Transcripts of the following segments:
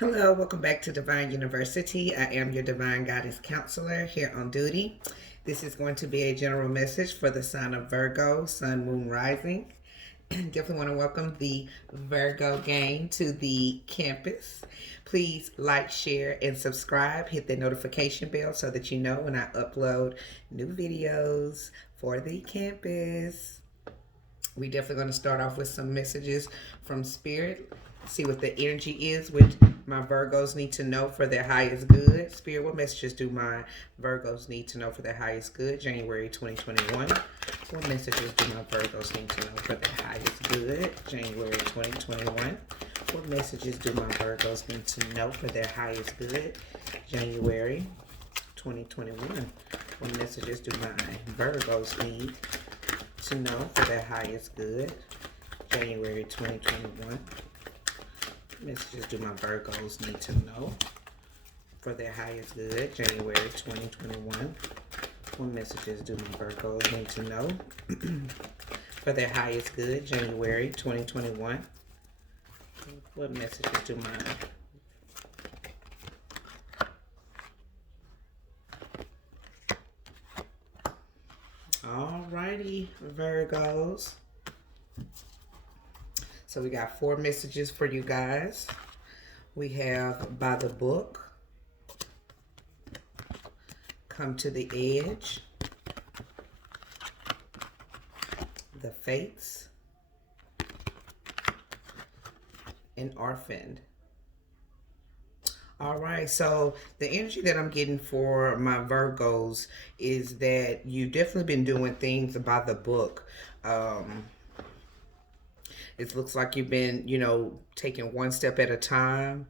Hello, welcome back to Divine University. I am your Divine Guidance Counselor here on duty. This is going to be a general message for the sign of Virgo, Sun, Moon, Rising. Definitely want to welcome the Virgo gang to the campus. Please like, share, and subscribe. Hit the notification bell so that you know when I upload new videos for the campus. We definitely going to start off with some messages from Spirit. See what the energy is, which my Virgos need to know for their highest good. Spirit, what messages do my Virgos need to know for their highest good? January 2021. What messages do my Virgos need to know for their highest good? January 2021. What messages do my Virgos need to know for their highest good? January 2021. What messages do my Virgos need to know for their highest good? January 2021. Messages do my Virgos need to know for their highest good? January 2021. What messages do my Virgos need to know for their highest good? January 2021. What messages do my Alrighty, Virgos. So we got 4 messages for you guys. We have by the book, come to the edge, the fates, and orphaned. All right, so the energy that I'm getting for my Virgos is that you've definitely been doing things by the book. It looks like you've been, taking one step at a time,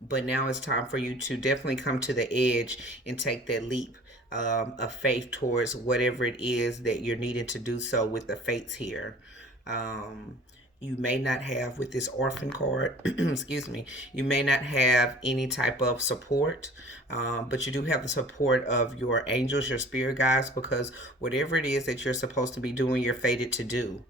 but now it's time for you to definitely come to the edge and take that leap of faith towards whatever it is that you're needing to do so with the fates here. You may not have with this orphan card, excuse me, you may not have any type of support, but you do have the support of your angels, your spirit guides, because whatever it is that you're supposed to be doing, you're fated to do.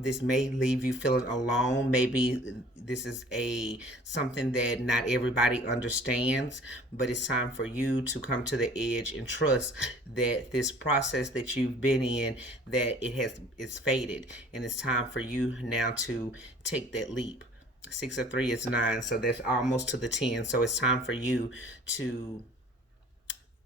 This may leave you feeling alone. Maybe this is a something that not everybody understands, but it's time for you to come to the edge and trust that this process that you've been in, that it's faded, and it's time for you now to take that leap. 6 of 3 is 9, so that's almost to the 10. So it's time for you to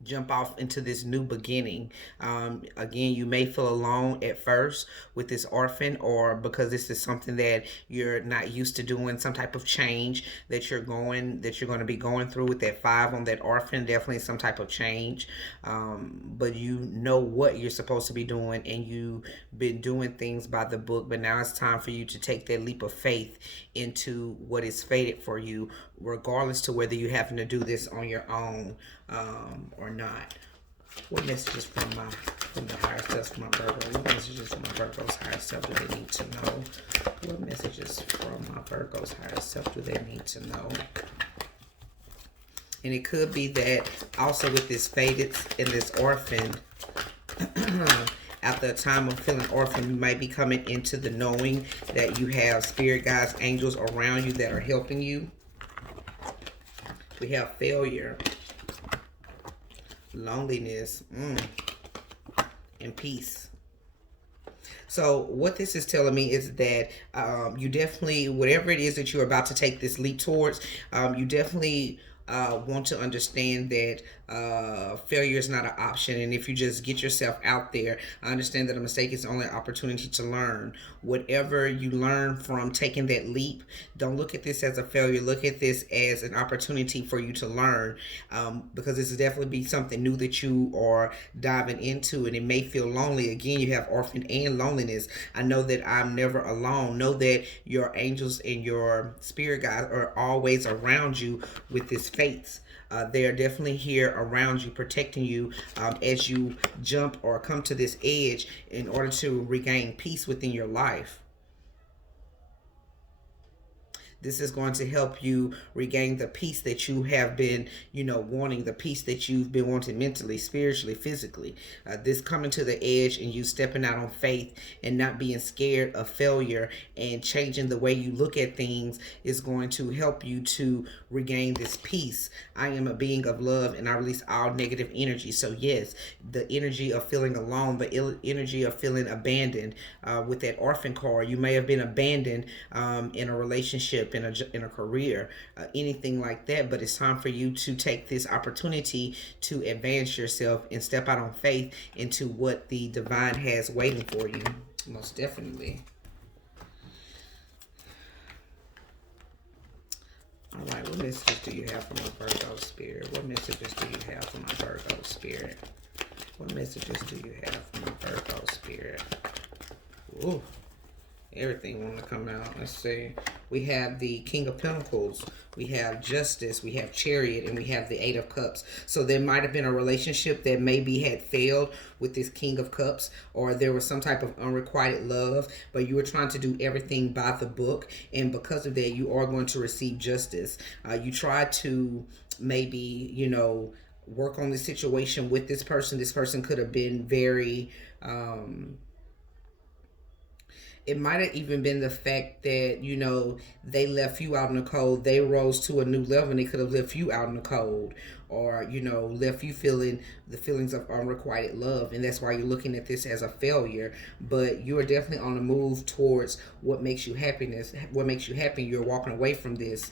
jump off into this new beginning. Again, you may feel alone at first with this orphan, or because this is something that you're not used to doing, some type of change that you're going to be going through with that 5 on that orphan. Definitely some type of change, but you know what you're supposed to be doing, and you've been doing things by the book. But now it's time for you to take that leap of faith into what is fated for you, regardless to whether you're having to do this on your own or not. What messages from the higher self for my Virgo? What messages from my Virgo's higher self do they need to know? What messages from my Virgo's higher self do they need to know? And it could be that also with this faded and this orphan, after a time of feeling orphan, you might be coming into the knowing that you have spirit guides, angels around you that are helping you. We have failure, loneliness, and peace. So what this is telling me is that you definitely, whatever it is that you're about to take this leap towards, you definitely want to understand that failure is not an option. And if you just get yourself out there, I understand that a mistake is only an opportunity to learn. Whatever you learn from taking that leap, don't look at this as a failure. Look at this as an opportunity for you to learn, because this is definitely be something new that you are diving into, and it may feel lonely. Again, you have orphan and loneliness. I know that I'm never alone. Know that your angels and your spirit guides are always around you with this fates. They are definitely here around you, protecting you as you jump or come to this edge in order to regain peace within your life. This is going to help you regain the peace that you have been, wanting, the peace that you've been wanting mentally, spiritually, physically. This coming to the edge and you stepping out on faith and not being scared of failure and changing the way you look at things is going to help you to regain this peace. I am a being of love and I release all negative energy. So yes, the energy of feeling alone, the energy of feeling abandoned. With that orphan card, you may have been abandoned in a relationship, in a career, anything like that. But it's time for you to take this opportunity to advance yourself and step out on faith into what the divine has waiting for you. Most definitely. All right, what messages do you have for my Virgo spirit? What messages do you have for my Virgo spirit? What messages do you have for my Virgo spirit? Ooh, everything want to come out. Let's see. We have the King of Pentacles. We have Justice. We have Chariot. And we have the Eight of Cups. So there might have been a relationship that maybe had failed with this King of Cups. Or there was some type of unrequited love. But you were trying to do everything by the book. And because of that, you are going to receive justice. You tried to maybe, work on the situation with this person. This person could have been very... it might have even been the fact that, they left you out in the cold. They rose to a new level and they could have left you out in the cold. Or, left you feeling the feelings of unrequited love. And that's why you're looking at this as a failure. But you are definitely on the move towards what makes you happiness. What makes you happy. You're walking away from this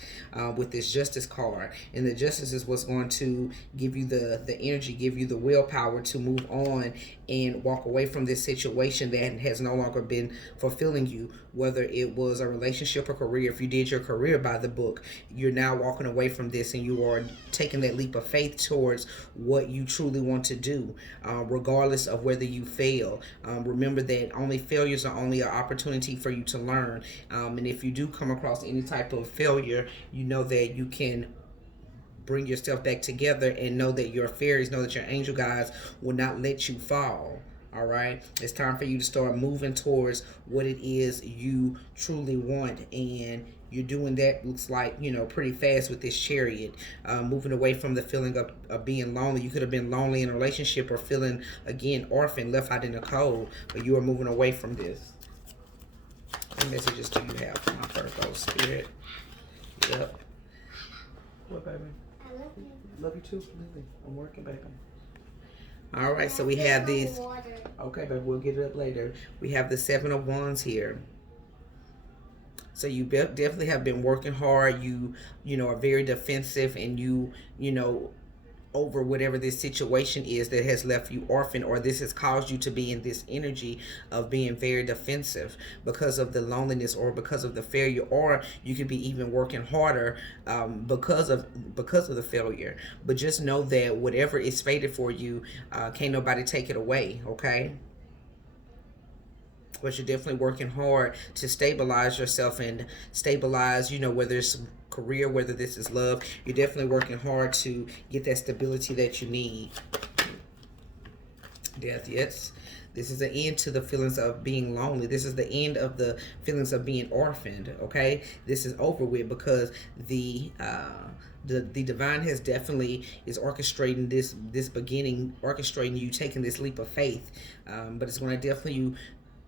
with this Justice card. And the Justice is what's going to give you the energy, give you the willpower to move on and walk away from this situation that has no longer been fulfilling you. Whether it was a relationship or career. If you did your career by the book, you're now walking away from this and you are taking that leap of faith towards what you truly want to do, regardless of whether you fail. Remember that only failures are only an opportunity for you to learn. And if you do come across any type of failure, you know that you can bring yourself back together and know that your fairies, know that your angel guides will not let you fall. All right, it's time for you to start moving towards what it is you truly want, and you're doing that, looks like, pretty fast with this Chariot. Moving away from the feeling of being lonely. You could have been lonely in a relationship or feeling, again, orphan, left out in the cold, but you are moving away from this. What messages do you have for my Virgo spirit? Yep. What, baby? I love you. Love you too, Lily. I'm working, baby. All right, so we have these. Okay, but we'll get it up later. We have the Seven of Wands here. So you definitely have been working hard. You are very defensive, and you over whatever this situation is that has left you orphaned, or this has caused you to be in this energy of being very defensive because of the loneliness or because of the failure, or you could be even working harder because of the failure. But just know that whatever is fated for you, can't nobody take it away, okay? But you're definitely working hard to stabilize yourself and stabilize, whether it's career, whether this is love. You're definitely working hard to get that stability that you need. Death, yes. This is the end to the feelings of being lonely. This is the end of the feelings of being orphaned, okay? This is over with because the divine has definitely is orchestrating this beginning, orchestrating you taking this leap of faith. But it's going to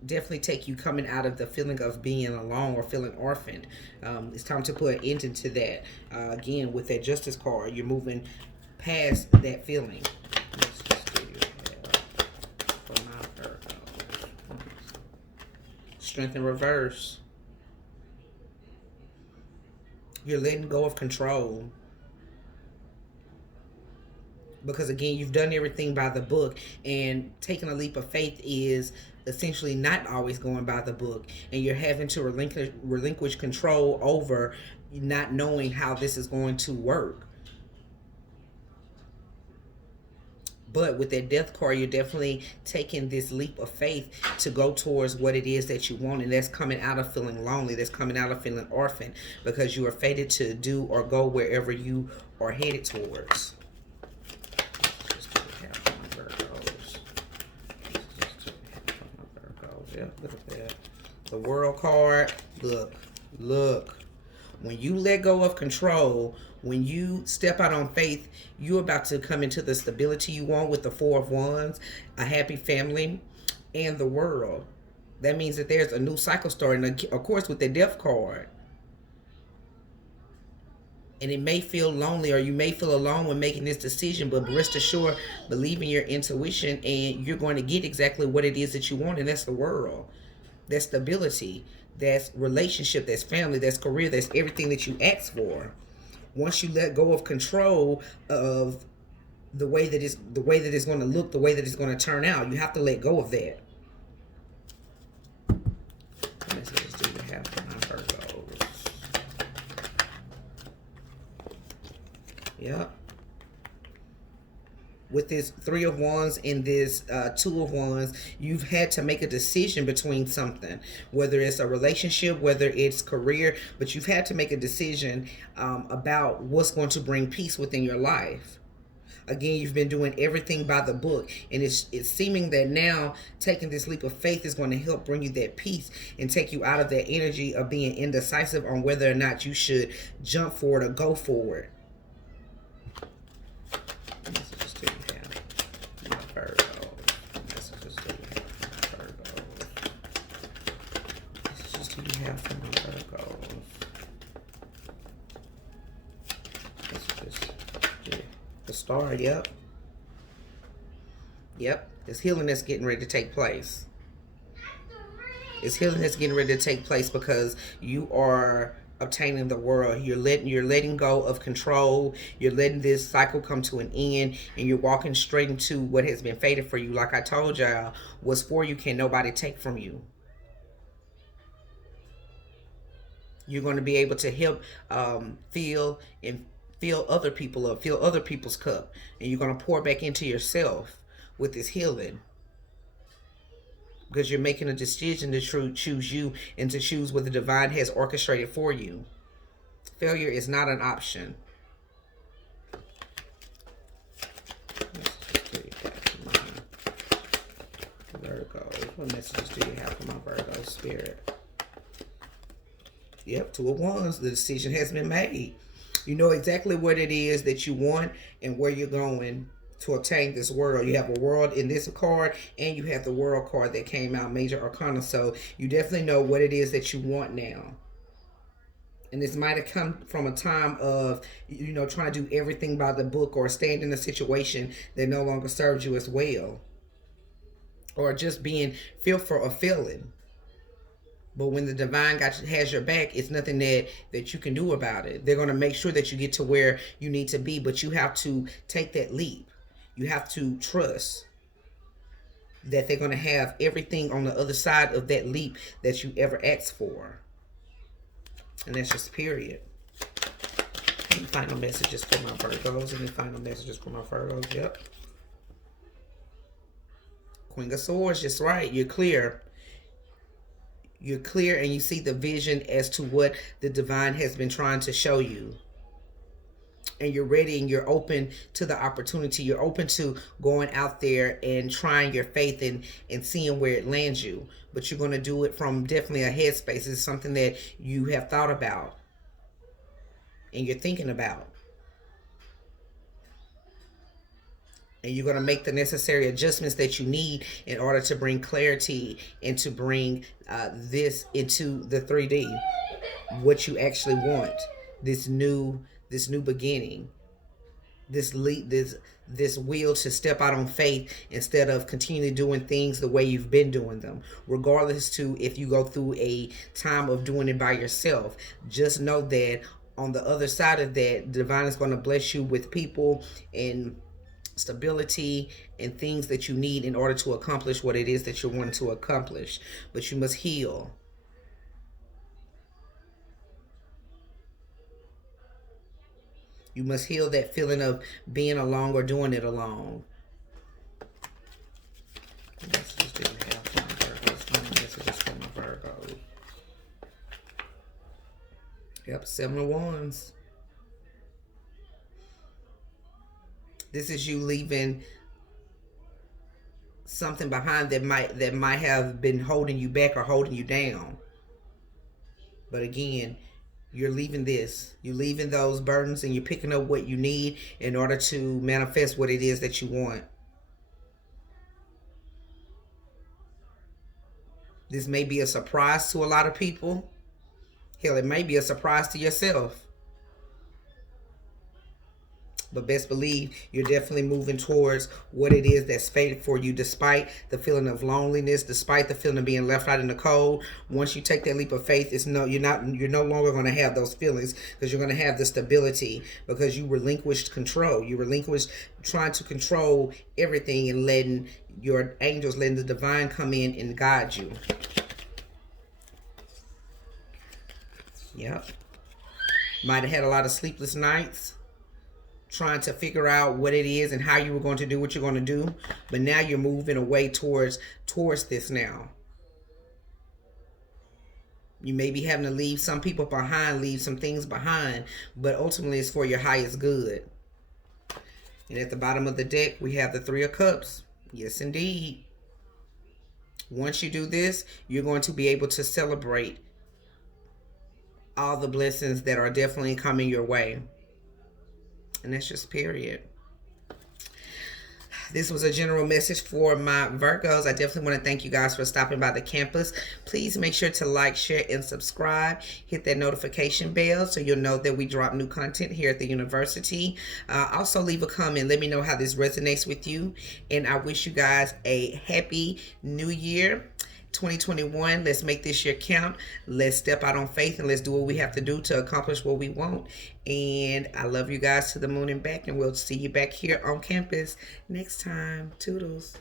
definitely take you coming out of the feeling of being alone or feeling orphaned. It's time to put an end into that. Again, with that Justice card, you're moving past that feeling. Let's just do for my Virgo. Strength in reverse. You're letting go of control. Because again, you've done everything by the book, and taking a leap of faith is essentially not always going by the book, and you're having to relinquish control over not knowing how this is going to work. But with that Death card, you're definitely taking this leap of faith to go towards what it is that you want, and that's coming out of feeling lonely, that's coming out of feeling orphaned, because you are fated to do or go wherever you are headed towards. Yeah, look at that. The World card. Look. When you let go of control, when you step out on faith, you're about to come into the stability you want with the Four of Wands, a happy family, and the world. That means that there's a new cycle starting, of course, with the Death card. And it may feel lonely, or you may feel alone when making this decision, but rest assured, believe in your intuition and you're going to get exactly what it is that you want, and that's the world. That's stability. That's relationship. That's family. That's career. That's everything that you ask for. Once you let go of control of the way that it's going to look, the way that it's going to turn out, you have to let go of that. What messages do you have for my Virgos? Yep. With this Three of Wands and this Two of Wands, you've had to make a decision between something, whether it's a relationship, whether it's career, but you've had to make a decision about what's going to bring peace within your life. Again, you've been doing everything by the book, and it's seeming that now taking this leap of faith is going to help bring you that peace and take you out of that energy of being indecisive on whether or not you should jump forward or go forward. The star, yep. It's healing that's getting ready to take place. It's healing that's getting ready to take place because you are obtaining the world. You're letting go of control. You're letting this cycle come to an end, and you're walking straight into what has been fated for you. Like I told y'all, what's for you can nobody take from you. You're going to be able to help fill other people up, fill other people's cup, and you're going to pour back into yourself with this healing, because you're making a decision to choose you and to choose what the divine has orchestrated for you. Failure is not an option. Virgo, what messages do you have for my Virgo spirit? Yep, Two of Wands. The decision has been made. You know exactly what it is that you want and where you're going to obtain this world. You have a world in this card, and you have the world card that came out, major arcana. So you definitely know what it is that you want now. And this might have come from a time of, trying to do everything by the book, or staying in a situation that no longer serves you as well, or just being fearful or failing. But when the divine has your back, it's nothing that you can do about it. They're going to make sure that you get to where you need to be, but you have to take that leap. You have to trust that they're going to have everything on the other side of that leap that you ever asked for. And that's just period. Any final messages for my Virgos? Any final messages for my Virgos? Yep. Queen of Swords, just right. You're clear. You're clear, and you see the vision as to what the divine has been trying to show you. And you're ready, and you're open to the opportunity. You're open to going out there and trying your faith and seeing where it lands you. But you're going to do it from definitely a headspace. It's something that you have thought about and you're thinking about. And you're going to make the necessary adjustments that you need in order to bring clarity and to bring this into the 3D. What you actually want. This new beginning. This leap, this will to step out on faith instead of continually doing things the way you've been doing them. Regardless to if you go through a time of doing it by yourself. Just know that on the other side of that, divine is going to bless you with people and stability and things that you need in order to accomplish what it is that you're wanting to accomplish. But you must heal. You must heal that feeling of being alone or doing it alone. Messages do you have for my Virgos? Messages for my Virgos. Yep, 7 of Wands. This is you leaving something behind that might have been holding you back or holding you down. But again, You're leaving this. You're leaving those burdens and you're picking up what you need in order to manifest what it is that you want. This may be a surprise to a lot of people. Hell, it may be a surprise to yourself. But best believe you're definitely moving towards what it is that's fated for you, despite the feeling of loneliness, despite the feeling of being left out in the cold. Once you take that leap of faith, you're no longer going to have those feelings, because you're going to have the stability, because you relinquished control. You relinquished trying to control everything and letting your angels, letting the divine come in and guide you. Yep. Might have had a lot of sleepless nights trying to figure out what it is and how you were going to do what you're going to do. But now you're moving away towards this now. You may be having to leave some people behind, leave some things behind, but ultimately it's for your highest good. And at the bottom of the deck, we have the Three of Cups. Yes, indeed. Once you do this, you're going to be able to celebrate all the blessings that are definitely coming your way. And that's just period. This was a general message for my Virgos. I definitely want to thank you guys for stopping by the campus. Please make sure to like, share, and subscribe. Hit that notification bell so you'll know that we drop new content here at the university. Also, leave a comment. Let me know how this resonates with you. And I wish you guys a happy new year. 2021, let's make this year count. Let's step out on faith and let's do what we have to do to accomplish what we want. And I love you guys to the moon and back, and we'll see you back here on campus next time. Toodles.